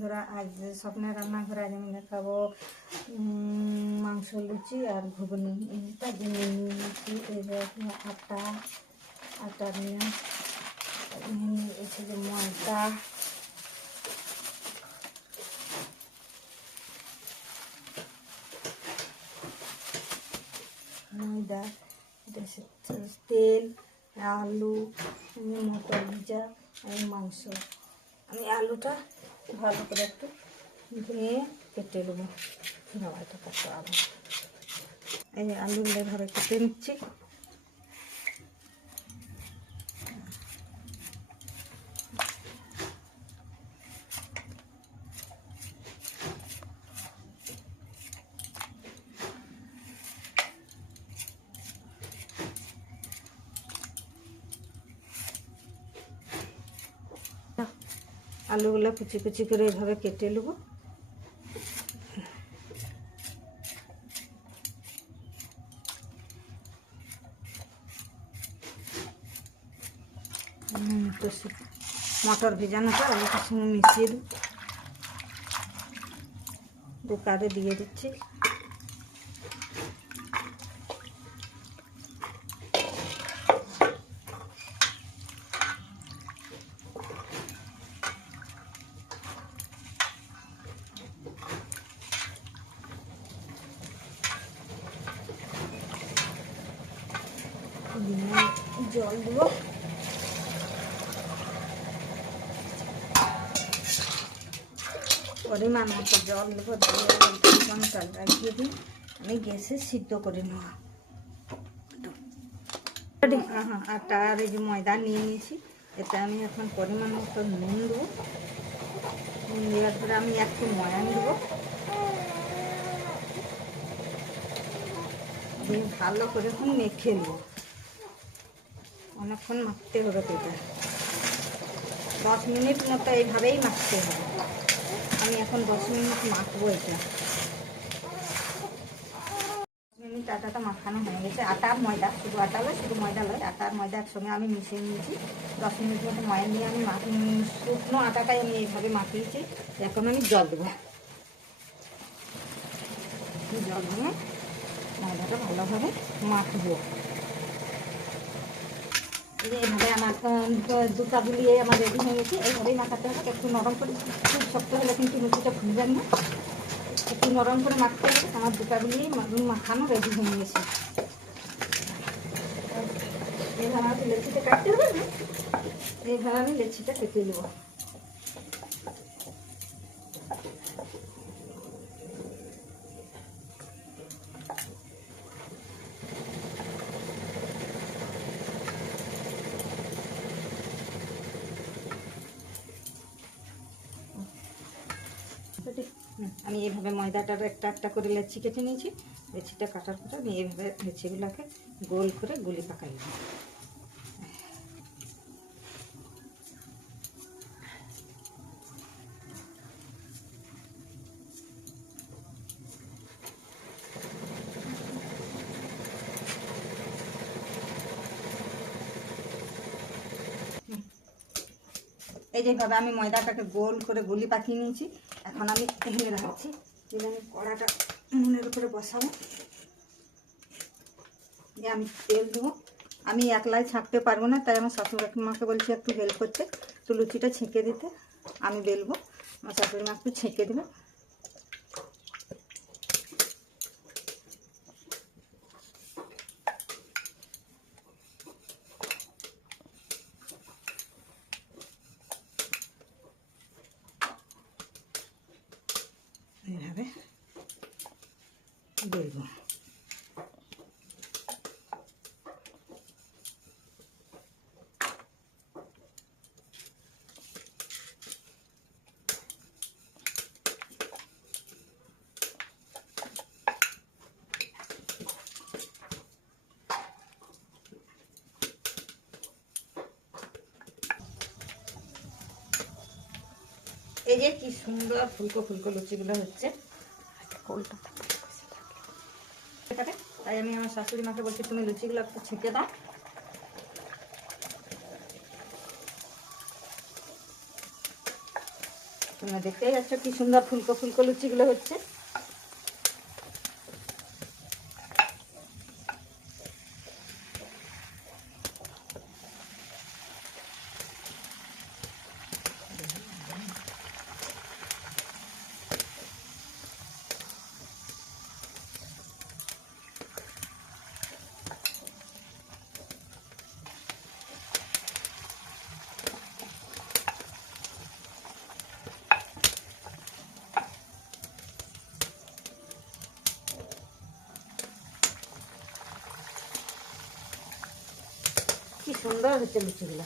বন্ধুরা, আজ স্বপ্নের রান্নাঘরে আজ আমি দেখাবো মাংস লুচি আর ঘুগনি। তার জন্য নিয়েছি এই দেখো আটা নিয়ে নিয়েছি যে ময়দা, তেল, আলু, মটর ভিজা, এই মাংস। আমি আলুটা ভালো করে একটু ধুয়ে কেটে নেবো। এটা কাটতে হবে। এই আলুগুলো এভাবে কেটে নিচ্ছি। আলুগুলো কুচি কুচি করে এভাবে কেটে নেবো। তো মটর ভেজানোটা আলুটার সঙ্গে মিশিয়ে দেবো। কুকারে দিয়ে দিচ্ছি। জল দেবো। পরিমাণ মতো জল দেবো, দিয়ে ঘন্টা লাগিয়ে দিই। আমি গ্যাসে সিদ্ধ করে নেব। আটা আর এই যে ময়দা নিয়ে নিয়েছি, এতে আমি এখন পরিমাণ মতো নুন দেবো। নুন দেওয়ার পরে আমি একটু ময়ান দেবো, দিয়ে ভালো করে এখন মেখে নেব। অনেকক্ষণ মাখতে হবে এটা, 10 মিনিট মতো এইভাবেই মাখতে হবে। আমি এখন 10 মিনিট মাখবো এটা। 10 মিনিট আটাটা মাখানো হয়ে গেছে। আটা আর ময়দা, শুধু আটা লয়, শুধু ময়দা লয়, আটা আর ময়দা একসঙ্গে আমি মিশিয়ে নিয়েছি। 10 মিনিট মতো ময়ান দিয়ে আমি শুকনো আটাটাই আমি এইভাবে মাখিয়েছি। এখন আমি জল দেবো। জল দিয়ে ময়দাটা ভালোভাবে মাখবো। এইভাবে আমার দুটা গুলিয়ে আমার রেডি হয়ে গেছে। এইভাবেই মাখাতে হবে। একটু নরম করে, খুব শক্ত হলে কিন্তু লুচিটা ফুলবেন না। একটু নরম করে মাখতে হবে। আমার দুটা গুলিয়ে মাখানো রেডি হয়ে গেছে। এইভাবে আমাকে লেচিটা কাটতে হবে না, এইভাবে আমি লেচিটা কেটে নেবো। আমি এইভাবে ময়দাটার একটা একটা করে লেচি কেটে নিয়েছি। লেচিটা কাটার পরে আমি এইভাবে লেচিগুলোকে গোল করে গুলি পাকাই নেব। এই যেভাবে আমি ময়দাটাকে গোল করে গুলি পাকিয়ে নিয়েছি। এখন আমি এখানে রাখছি। আমি কড়াটা উনুনের উপরে বসাবো। আমি তেল দেবো। আমি একলাই ছাঁকতে পারবো না, তাই আমার শাশুড়ি মাকে বলছি একটু হেল্প করতে, তো লুচিটা ছেঁকে দিতে। আমি বেলবো, আমার শাশুড়ি মা একটু ছেঁকে দেবে। এইভাবে বেলবো। এই যে কি সুন্দর ফুলকো ফুলকো লুচিগুলো হচ্ছে। তাই আমি আমার শাশুড়ি মাকে বলছি তুমি লুচিগুলো একটু ছেঁকে দাও। তোমরা দেখতেই যাচ্ছ কি সুন্দর ফুলকো ফুলকো লুচিগুলো হচ্ছে। কি সুন্দর হচ্ছে লুচিগুলো।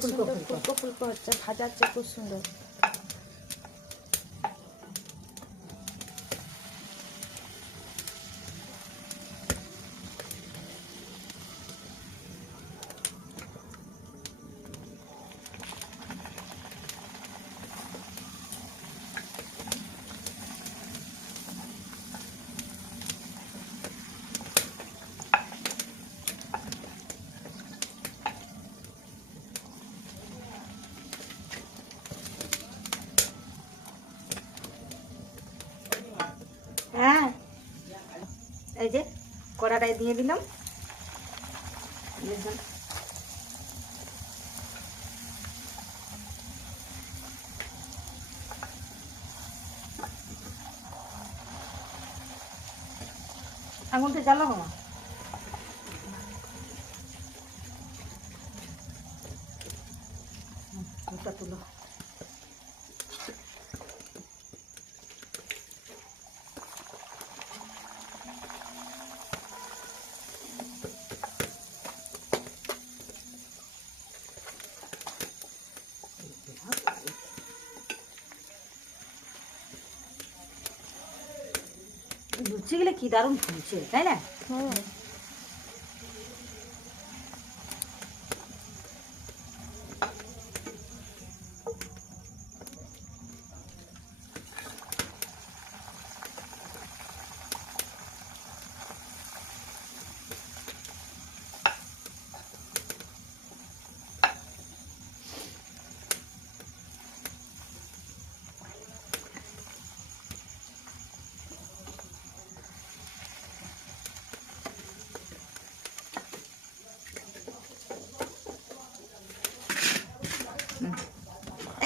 ফুলকো ফুলকো ফুলকো হচ্ছে, ভাজাচ্ছে খুব সুন্দর। হ্যাঁ, এই যে কড়াটায় দিয়ে দিলাম। আঙুলটা জ্বালাবো না। ওটা তুলো। লুচিগুলো কি দারুণ ফুলছে, তাই না?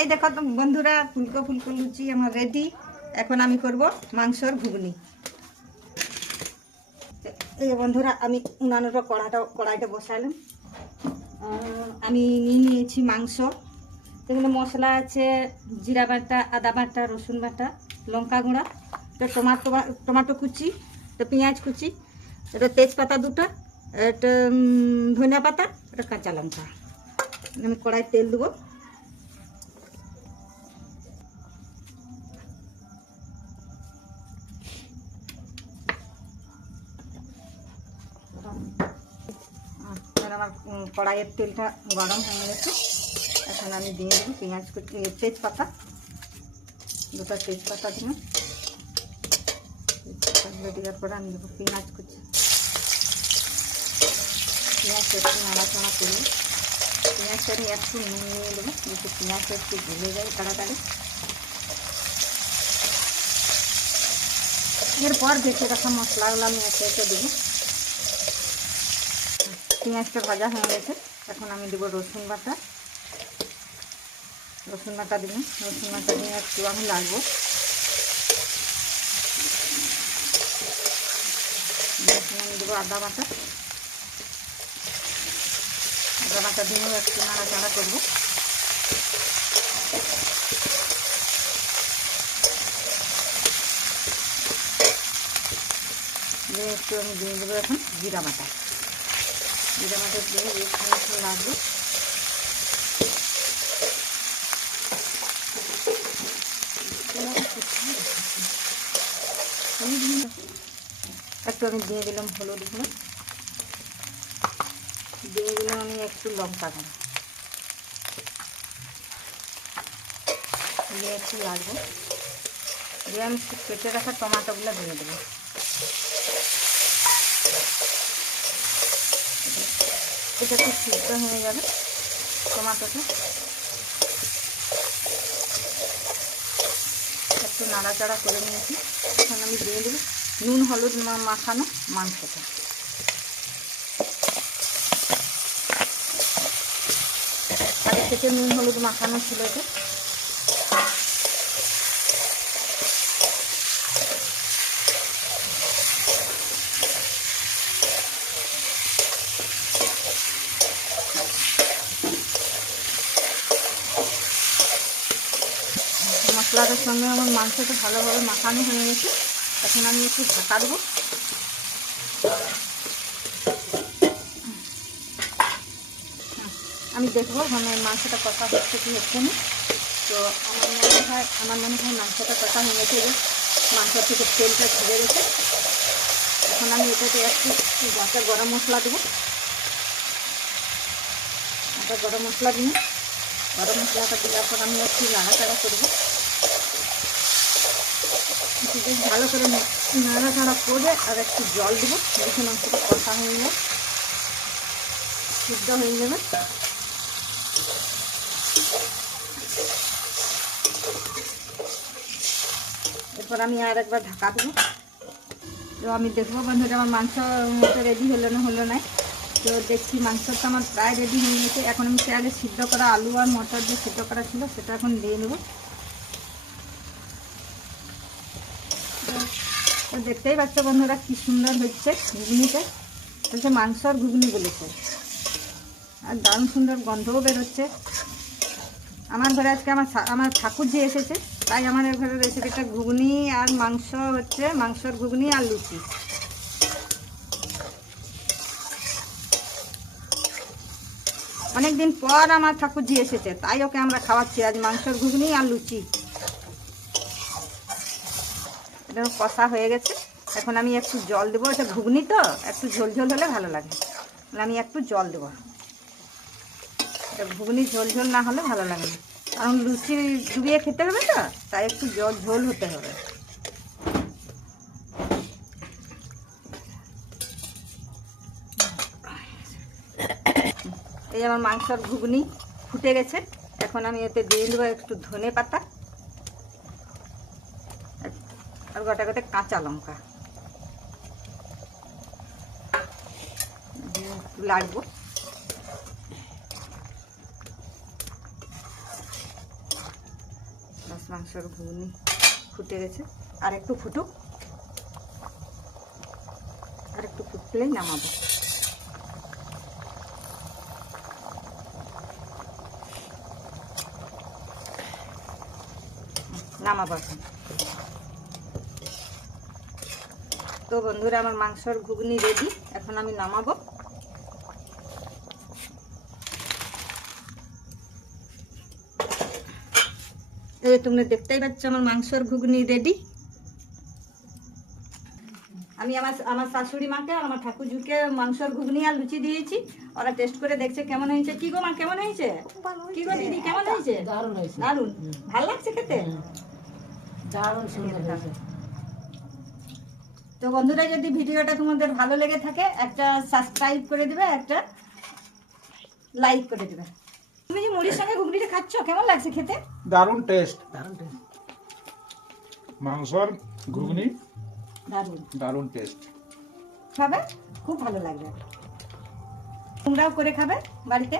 এই দেখো তো বন্ধুরা, ফুলকো ফুলকো লুচি আমার রেডি। এখন আমি করব মাংসর ঘুগনি। এই বন্ধুরা, আমি উনানের কড়াইটা বসালাম। আমি নিয়ে নিয়েছি মাংস। এখানে মশলা আছে জিরা বাটা, আদা বাটা, রসুন বাটা, লঙ্কা গুঁড়া, এটা টমাটো কুচি, এটা পেঁয়াজ কুচি, এটা তেজপাতা দুটো, এটা ধনিয়া পাতা, এটা কাঁচা লঙ্কা। আমি কড়াই তেল দেবো। আমার কড়াইয়ের তেলটা গরম হয়ে গেছে। এখন আমি দিয়ে দেবো পেঁয়াজ কুচি, তেজপাতা, দুটো তেজপাতা দিলাম। তেজপাতাগুলো দেওয়ার পরে আমি দেবো পেঁয়াজ কুচি। পেঁয়াজটা একটু নাড়াচাড়া করবো। পেঁয়াজটা আমি একটু নুন নিয়ে দেবো, যাতে পেঁয়াজটা একটু গলে যায় তাড়াতাড়ি। এরপর বেঁচে রাখা মশলাগুলো আমি একে একে দেবো। পেঁয়াজটা ভাজা হয়ে গেছে। এখন আমি দেবো রসুন বাটা। রসুন বাটা দিলাম। রসুন বাটা দিয়ে একটু আমি লাগবো। আমি দেবো আদা বাটা। আদা বাটা দিয়েও একটু নাড়াচাড়া করবো। দিয়ে একটু আমি দিয়ে দেবো এখন জিরা বাটা। জিরা বাটা দিয়ে একটু লাগবে। একটু আমি দিয়ে দিলাম হলুদ গুঁড়ো, দিয়ে দিলাম আমি একটু লঙ্কা গুঁড়ো, দিয়ে একটু লাগবে। দিয়ে আমি কেটে রাখা টমাটোগুলো দিয়ে দেবো। এটা একটু সিদ্ধ হয়ে যাবে টমাটোটা। নাড়াচাড়া করে নিয়েছি। এখন আমি দিয়ে দেবো নুন হলুদ মাখানো মাংসটা। আগে থেকে নুন হলুদ মাখানো ছিল এটা। মশলাটার সঙ্গে আমার মাংসটা ভালোভাবে মাখানো হয়ে গেছে। এখন আমি একটু ঢাকা দেবো। আমি দেখবো মানে মাংসটা কষা হচ্ছে কি হচ্ছে না। তো আমার মনে হয় মাংসটা কষা হয়ে গেছে, যে মাংস থেকে তেলটা ছেড়ে গেছে। এখন আমি এটাতে একটু গোটা গরম মশলা দেবো। একটা গরম মশলা দিই। গরম মশলাটা দেওয়ার পর আমি একটু নাড়াচাড়া করবো। বেশ ভালো করে নাড়াচাড়া করে আর একটু জল দেবো, দেখে মাংসটা কষা হয়ে যাবে, সিদ্ধ হয়ে যাবে। এরপর আমি আর একবার ঢাকা দেবো। তো আমি দেখবো বন্ধুরা আমার মাংস রেডি হলো না। তো দেখছি মাংসটা আমার প্রায় রেডি হয়ে গেছে। এখন আমি আগে সিদ্ধ করা আলু আর মটর যে সিদ্ধ করা ছিল সেটা এখন দিয়ে নেবো। তো দেখতেই পাচ্ছ বন্ধুরা কি সুন্দর হচ্ছে ঘুগনিটা। বলছে মাংসর ঘুগনি বলেছে, আর দারুণ সুন্দর গন্ধও বেরোচ্ছে। আমার ঘরে আজকে আমার ঠাকুর যে এসেছে, তাই আমার ঘরে রেসিপিটা ঘুগনি আর মাংস হচ্ছে, মাংসর ঘুগনি আর লুচি। অনেকদিন পর আমার ঠাকুরজি এসেছে, তাই ওকে আমরা খাওয়াচ্ছি আজ মাংসর ঘুগনি আর লুচি। এটা কষা হয়ে গেছে। এখন আমি একটু জল দেবো। এটা ঘুগনি তো একটু ঝোল ঝোল হলে ভালো লাগে, আমি একটু জল দেবো। এটা ঘুগনি ঝোল ঝোল না হলে ভালো লাগে না, কারণ লুচি ডুবিয়ে খেতে হবে তো, তাই একটু ঝোল হতে হবে। এই আমার মাংসর ঘুগনি ফুটে গেছে। এখন আমি এতে দিয়ে দেবো একটু ধনে পাতা আর গোটা গোটা কাঁচা লঙ্কা। একটু লাড়বো। মাংসর ঘুগনি ফুটে গেছে, আর একটু ফুটুক, আর একটু ফুটলেই নামাবো। নামাবো এখন। তো বন্ধুরা আমার মাংসর ঘুগনি রেডি, এখন আমি নামাবো। তোমরা দেখতেই পাচ্ছ আমার মাংসর ঘুগনি রেডি। আমি আমার শাশুড়ি মাকে আর আমার ঠাকুরজিকে মাংসর ঘুগনি আর লুচি দিয়েছি। ওরা টেস্ট করে দেখছে কেমন হয়েছে। কি গো মা, কেমন হয়েছে? কি গো দিদি, কেমন হয়েছে? দারুণ হয়েছে। দারুণ ভালো লাগছে খেতে, দারুণ সুন্দর হয়েছে। তো বন্ধুরা যদি ভিডিওটা তোমাদের ভালো লেগে থাকে একটা সাবস্ক্রাইব করে দেবে, একটা লাইক করে দেবে। তুমি যে মুড়ির সঙ্গে ঘুগনিটা খাচ্ছ, কেমন লাগছে খেতে? দারুণ টেস্ট। মাংসর ঘুগনি দারুণ টেস্ট। খাবে, খুব ভালো লাগবে। তোমরাও করে খাবে বাড়িতে।